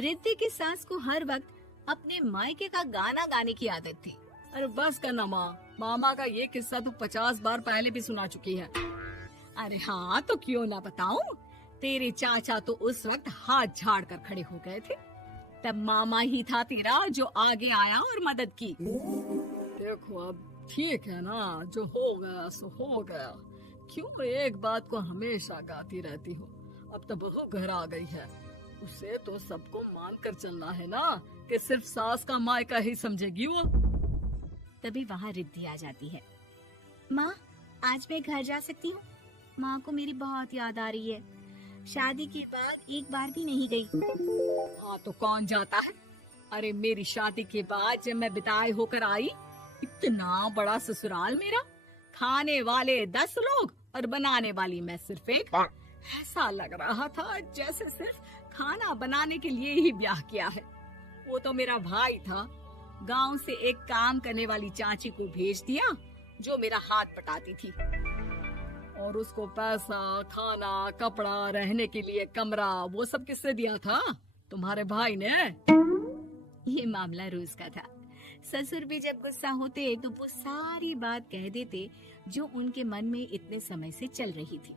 रिद्धि की सास को हर वक्त अपने मायके का गाना गाने की आदत थी। अरे बस करना माँ, मामा का ये किस्सा तो 50 बार पहले भी सुना चुकी है। अरे हाँ, तो क्यों ना बताऊं। तेरे चाचा तो उस वक्त हाथ झाड़ कर खड़े हो गए थे। तब मामा ही था तेरा जो आगे आया और मदद की। देखो अब ठीक है ना, जो हो गया सो हो गया। क्यों एक बात को हमेशा गाती रहती हो। अब तो बहू घर आ गई है, उसे तो सबको मान कर चलना है ना, कि सिर्फ सास का मायका ही समझेगी वो। तभी वहाँ रिद्धि आ जाती है। माँ, आज मैं घर जा सकती हूँ? माँ को मेरी बहुत याद आ रही है। शादी के बाद एक बार भी नहीं गई। हाँ तो कौन जाता है। अरे मेरी शादी के बाद जब मैं विदाई होकर आई, इतना बड़ा ससुराल मेरा, खाने वाले 10 लोग और बनाने वाली मैं सिर्फ एक। ऐसा लग रहा था जैसे सिर्फ खाना बनाने के लिए ही ब्याह किया है। वो तो मेरा भाई था, गांव से एक काम करने वाली चाची को भेज दिया जो मेरा हाथ पटाती थी, और उसको पैसा, खाना, कपड़ा, रहने के लिए कमरा, वो सब किसने दिया था? तुम्हारे भाई ने। ये मामला रोज का था। ससुर भी जब गुस्सा होते तो वो सारी बात कह देते जो उनके मन में इतने समय से चल रही थी।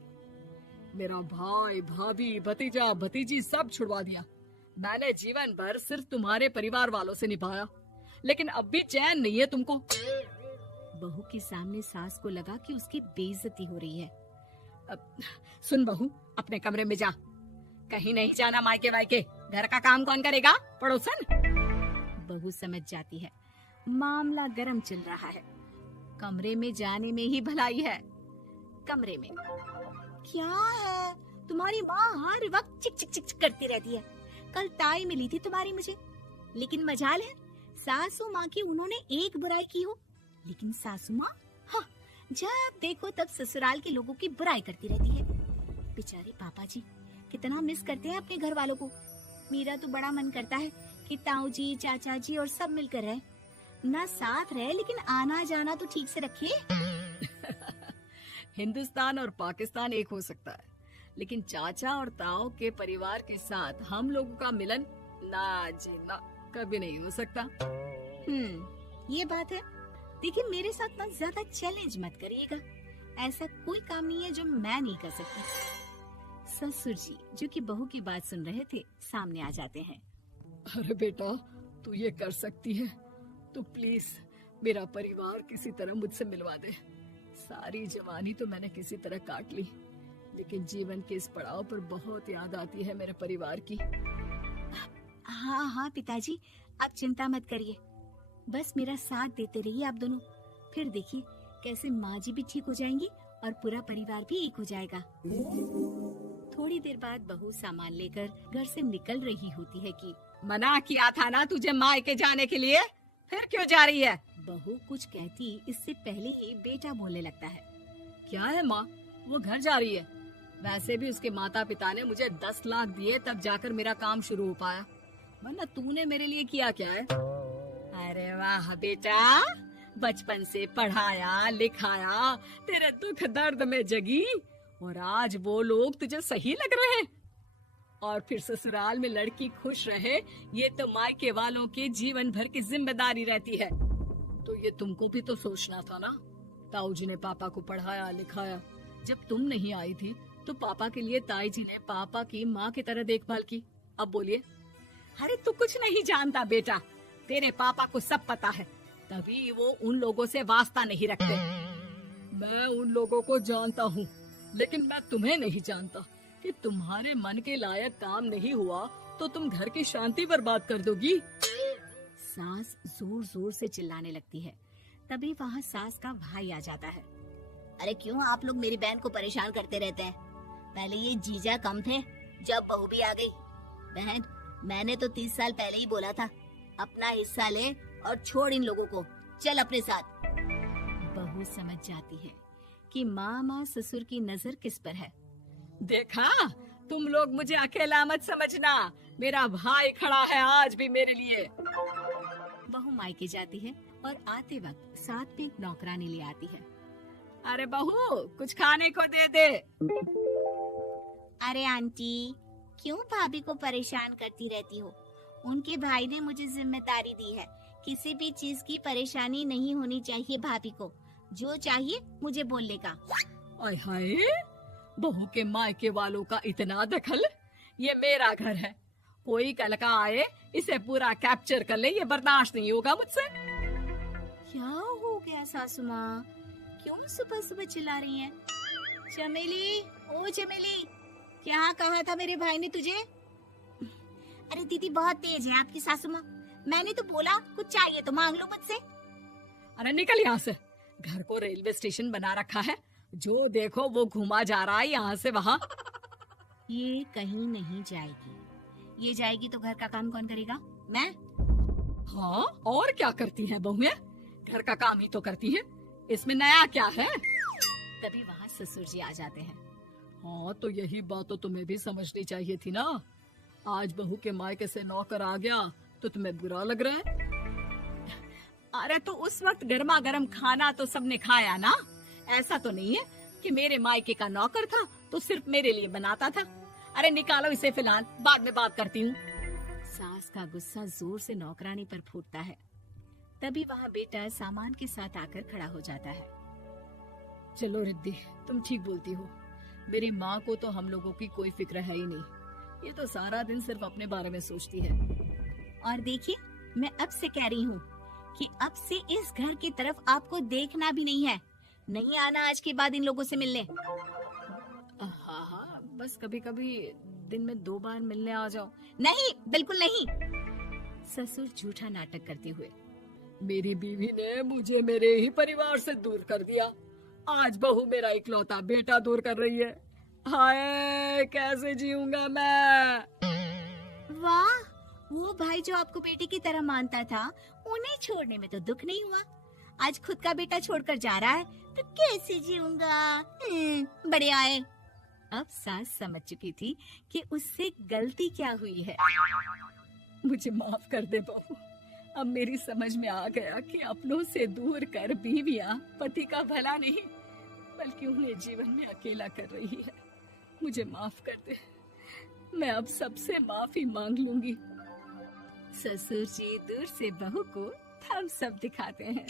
मेरा भाई, भाभी, भतीजा, भतीजी सब छुड़वा दिया। मैंने जीवन भर सिर्फ तुम्हारे परिवार वालों से निभाया, लेकिन अब भी चैन नहीं है तुमको। बहू के सामने सास को लगा कि उसकी बेइज्जती हो रही है। अब सुन बहू, अपने कमरे में जा, कहीं नहीं जाना मायके वायके। घर का काम कौन करेगा? पड़ोसन। बहू समझ जाती है मामला गर्म चल रहा है। कमरे में जाने में ही भलाई है। कमरे में क्या है? तुम्हारी माँ हर वक्त चिक चिक चिक करती रहती है। कल ताई मिली थी तुम्हारी मुझे, लेकिन मजाल है सासू माँ की उन्होंने एक बुराई की हो, लेकिन सासू माँ हाँ, जब देखो तब ससुराल के लोगों की बुराई करती रहती है। बेचारे पापा जी कितना मिस करते हैं अपने घर वालों को। मेरा तो बड़ा मन करता है कि ताऊ जी, चाचा जी और सब मिलकर रहे, ना साथ रहे लेकिन आना जाना तो ठीक से रखे। हिंदुस्तान और पाकिस्तान एक हो सकता है, लेकिन चाचा और ताऊ के परिवार के साथ हम लोगों का मिलन ना जी ना, कभी नहीं हो सकता। ये बात है। देखिए मेरे साथ ना ज्यादा चैलेंज मत करिएगा। ऐसा कोई काम नहीं है जो मैं नहीं कर सकती। ससुर जी जो कि बहू की बात सुन रहे थे सामने आ जाते हैं। अरे बेटा, तू ये कर सकती है तो प्लीज मेरा परिवार किसी तरह मुझसे मिलवा दे। सारी जवानी तो मैंने किसी तरह काट ली, लेकिन जीवन के इस पड़ाव पर बहुत याद आती है मेरे परिवार की। हाँ हाँ पिताजी, आप चिंता मत करिए, बस मेरा साथ देते रहिए आप दोनों। फिर देखिए कैसे माँ जी भी ठीक हो जाएंगी और पूरा परिवार भी एक हो जाएगा। थोड़ी देर बाद बहू सामान लेकर घर से निकल रही होती है कि मना किया था ना तुझे मायके जाने के लिए, फिर क्यों जा रही है? बहू कुछ कहती इससे पहले ही बेटा बोलने लगता है। क्या है माँ, वो घर जा रही है। वैसे भी उसके माता पिता ने मुझे 10 लाख दिए तब जाकर मेरा काम शुरू हो पाया, वरना तूने मेरे लिए किया क्या है? अरे वाह बेटा, बचपन से पढ़ाया लिखाया, तेरे दुख दर्द में जगी, और आज वो लोग तुझे सही लग रहे हैं। और फिर ससुराल में लड़की खुश रहे, ये तो मायके वालों की जीवन भर की जिम्मेदारी रहती है। तो ये तुमको भी तो सोचना था ना। ताऊ जी ने पापा को पढ़ाया लिखाया, जब तुम नहीं आई थी तो पापा के लिए ताई जी ने पापा की माँ की तरह देखभाल की। अब बोलिए। अरे तू कुछ नहीं जानता बेटा, तेरे पापा को सब पता है, तभी वो उन लोगों से वास्ता नहीं रखते। मैं उन लोगों को जानता हूँ, लेकिन मैं तुम्हें नहीं जानता कि तुम्हारे मन के लायक काम नहीं हुआ तो तुम घर की शांति बर्बाद कर दोगी। सास जोर जोर से चिल्लाने लगती है। तभी वहाँ सास का भाई आ जाता है। अरे क्यों आप लोग मेरी बहन को परेशान करते रहते हैं? पहले ये जीजा कम थे, जब बहू भी आ गई। बहन, मैंने तो 30 साल पहले ही बोला था, अपना हिस्सा ले और छोड़ इन लोगों को, चल अपने साथ। बहू समझ जाती है कि मामा ससुर की नजर किस पर है। देखा, तुम लोग मुझे अकेला मत समझना, मेरा भाई खड़ा है आज भी मेरे लिए। बहू मायके जाती है और आते वक्त साथ में एक नौकरानी ले आती है। अरे बहू, कुछ खाने को दे दे। अरे आंटी, क्यों भाभी को परेशान करती रहती हो? उनके भाई ने मुझे जिम्मेदारी दी है। किसी भी चीज की परेशानी नहीं होनी चाहिए भाभी को। जो चाहिए मुझे बोलने का। आय हाय, बहू के मायके वालों का इतना दखल। ये मेरा घर है, कोई कल का आए इसे पूरा कैप्चर कर ले, ये बर्दाश्त नहीं होगा मुझसे। क्या हो गया सासू माँ, क्यों सुबह सुबह चिल्ला रही हैं? चमेली, ओ चमेली, क्या कहा था मेरे भाई ने तुझे? अरे दीदी बहुत तेज है आपकी सासू माँ। मैंने तो बोला कुछ चाहिए तो मांग लो मुझसे। अरे निकल यहाँ से, घर को रेलवे स्टेशन बना रखा है, जो देखो वो घुमा जा रहा है यहाँ से वहाँ। ये कहीं नहीं जाएगी। ये जाएगी तो घर का काम कौन करेगा? मैं। हाँ, और क्या करती हैं बहुएं? घर का काम ही तो करती हैं, इसमें नया क्या है? तभी वहाँ ससुर जी आ जाते हैं। हाँ, तो यही बात तो तुम्हें भी समझनी चाहिए थी ना। आज बहू के मायके से नौकर आ गया तो तुम्हें बुरा लग रहा है? अरे तो उस वक्त गर्मा गर्म खाना तो सबने खाया ना। ऐसा तो नहीं है कि मेरे मायके का नौकर था तो सिर्फ मेरे लिए बनाता था। अरे निकालो इसे, फिलहाल बाद में बात करती हूँ। सास का गुस्सा जोर से नौकरानी पर फूटता है। तभी वहाँ बेटा सामान के साथ आकर खड़ा हो जाता है। चलो रिद्धी, तुम ठीक बोलती हो। मेरी माँ को तो हम लोगों की कोई फिक्र है ही नहीं, ये तो सारा दिन सिर्फ अपने बारे में सोचती है। और देखिए, मैं अब से कह रही हूँ कि अब से इस घर की तरफ आपको देखना भी नहीं है। नहीं आना आज के बाद इन लोगों से मिलने। हाँ हाँ, बस कभी कभी दिन में 2 बार मिलने आ जाओ। नहीं, बिल्कुल नहीं। ससुर झूठा नाटक करते हुए। मेरी बीवी ने मुझे मेरे ही परिवार से दूर कर दिया, आज बहू मेरा इकलौता बेटा दूर कर रही है। हाय, कैसे जीऊंगा मैं? वाह, वो भाई जो आपको बेटे की तरह मानता था, उन्हें छोड़ने में तो दुख नहीं हुआ। आज खुद का बेटा छोड़कर जा रहा है तो कैसे जीऊंगा? बढ़िया है। अब सास समझ चुकी थी कि उससे गलती क्या हुई है। मुझे माफ कर दे बहू, अब मेरी समझ में आ गया कि अपनों से दूर कर बीवियां पति का भला नहीं बल्कि उन्हें जीवन में अकेला कर रही है। मुझे माफ कर दे, मैं अब सबसे माफी मांग लूंगी। ससुर जी दूर से बहू को थम्स अप दिखाते हैं।